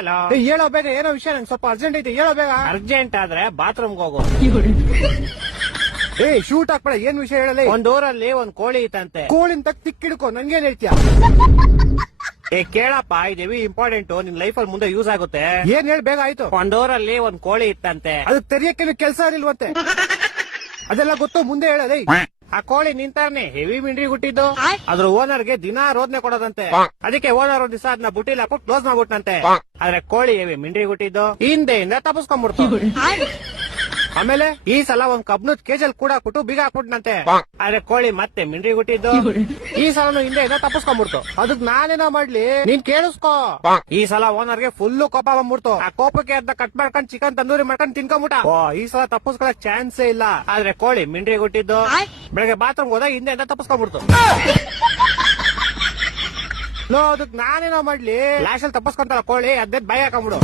Hello. ಹೇಳೋ ಬೇಗ, ಏನೋ ವಿಷಯ, ನಂಗೆ ಸ್ವಲ್ಪ ಅರ್ಜೆಂಟ್ ಐತೆ, ಹೇಳೋ ಬೇಗ. ಅರ್ಜೆಂಟ್ ಆದ್ರೆ ಬಾತ್ರೂಮ್ಗೆ ಹೋಗು. ಶೂಟ್ ಹಾಕ್ಬೇಡ, ಏನ್ ವಿಷಯ ಹೇಳಲಿ. ಒಂದ್ ಊರಲ್ಲಿ ಒಂದ್ ಕೋಳಿ ಇತ್ತಂತೆ. ಕೋಳಿನ ತಕ್ ತಿಕ್ಕಿಡ್ಕೊ, ನನ್ಗೇನ್ ಹೇಳ್ತೀಯ? ಕೇಳಪ್ಪ, ಇದು ಇಂಪಾರ್ಟೆಂಟ್, ನಿನ್ ಲೈಫ್ ಅಲ್ಲಿ ಮುಂದೆ ಯೂಸ್ ಆಗುತ್ತೆ. ಏನ್ ಹೇಳಿ, ಬೇಗ ಆಯ್ತು. ಒಂದ್ ಊರಲ್ಲಿ ಒಂದ್ ಕೋಳಿ ಇತ್ತಂತೆ. ಅದು ತೆರಿಯಕ್ಕೆ ಕೆಲಸ ಇಲ್ವಂತೆ. ಅದೆಲ್ಲ ಗೊತ್ತು, ಮುಂದೆ ಹೇಳಲಿ. ಆ ಕೋಳಿ ನಿಂತಾರ್ನೆ ಹೆವಿ ಮಿಂಡ್ರಿ ಹುಟ್ಟಿದ್ದು. ಅದ್ರ ಓನರ್ಗೆ ದಿನಾ ರೋದನೆ ಕೊಡೋದಂತೆ. ಅದಕ್ಕೆ ಓನರ್ ಒಂದ್ ದಿವಸ ಅದನ್ನ ಬುಟ್ಟಿಲ್ ಹಾಕೊಂಡು ಕ್ಲೋಸ್ ಮಾಡ್ಬಿಟ್ನಂತೆ. ಆದ್ರೆ ಕೋಳಿ ಹೆವಿ ಮಿಂಡ್ರಿ ಹುಟ್ಟಿದ್ದು ಹಿಂದೆಯಿಂದ ತಪ್ಪಿಸ್ಕೊಂಡ್ಬಿಡ್ತು. ಆಮೇಲೆ ಈ ಸಲ ಒಂದ್ ಕಬ್ನದ್ ಕೇಜಲ್ ಕೂಡ ಹಾಕ್ಬಿಟ್ಟು ಬೀಗ ಹಾಕ್ಬಿಟ್ನಂತೆ. ಆದ್ರೆ ಕೋಳಿ ಮತ್ತೆ ಮಿಂಡ್ರಿ ಹುಟ್ಟಿದ್ದು ಈ ಸಲನು ಹಿಂದೆಯಿಂದ ತಪ್ಪಿಸ್ಕೊಂಡ್ಬಿಡ್ತು. ಅದಕ್ ನಾನೇನೋ ಮಾಡ್ಲಿ, ನೀನ್ ಕೇಳಿಸ್ಕೋ. ಈ ಸಲ ಓನರ್ಗೆ ಫುಲ್ಲು ಕೋಪ ಬಂದ್ಬಿಡ್ತು. ಆ ಕೋಪಕ್ಕೆ ಅದನ್ನ ಕಟ್ ಮಾಡ್ಕೊಂಡ್ ಚಿಕನ್ ತಂದೂರಿ ಮಾಡ್ಕೊಂಡ್ ತಿನ್ಕೊಂಬಿಟ್ಟ. ಈ ಸಲ ತಪ್ಪಿಸ್ಕೊಳಕ್ ಚಾನ್ಸೇ ಇಲ್ಲ. ಆದ್ರೆ ಕೋಳಿ ಮಿಂಡ್ರಿ ಹುಟ್ಟಿದ್ದು ಬೆಳಗ್ಗೆ ಬಾತ್ರೂಮ್ ಹೋದಾಗ ಹಿಂದೆಯಿಂದ ತಪ್ಪಿಸ್ಕೊಂಡ್ಬಿಡ್ತು. ಲೋ, ಅದಕ್ ನಾನೇನೋ ಮಾಡ್ಲಿ. ಲಾಶಲ್ಲಿ ತಪ್ಪಿಸ್ಕೊಂತಾರ ಕೋಳಿ, ಅದೇ ಬಾಯಿ ಹಾಕೊಂಡ್ಬಿಡು.